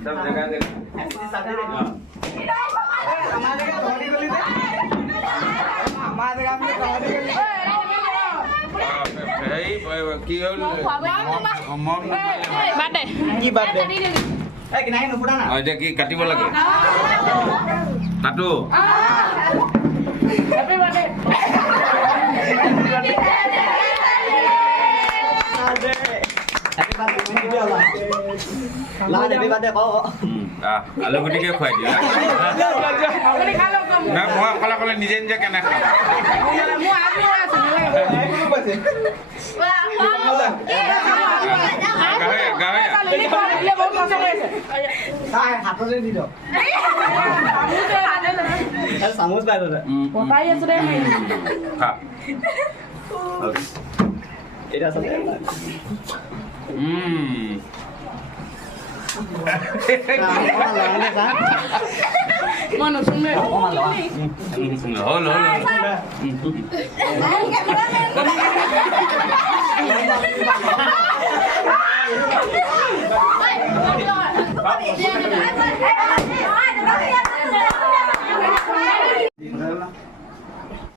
सब जगह दे কি হল মম বাদে কি বাদে এই কি নাই নুপুডা না এটা কি কাটিব লাগে কাটো হ্যাপি বার্থডে হ্যাপি বার্থডে লা হ্যাপি বার্থডে কও আলু গুটিকে খুৱাই দিয়া না মই কলা কলা নিজে নিজে কেনে খাম মই আপনি আছে গায়ে গায়ে লে বহুত মজা হইছে তাই হাতলে দি দাও আর চামচ পাই দাদা পতাই আছে রে খা এটা আছে Mana sungai? Oh, lo.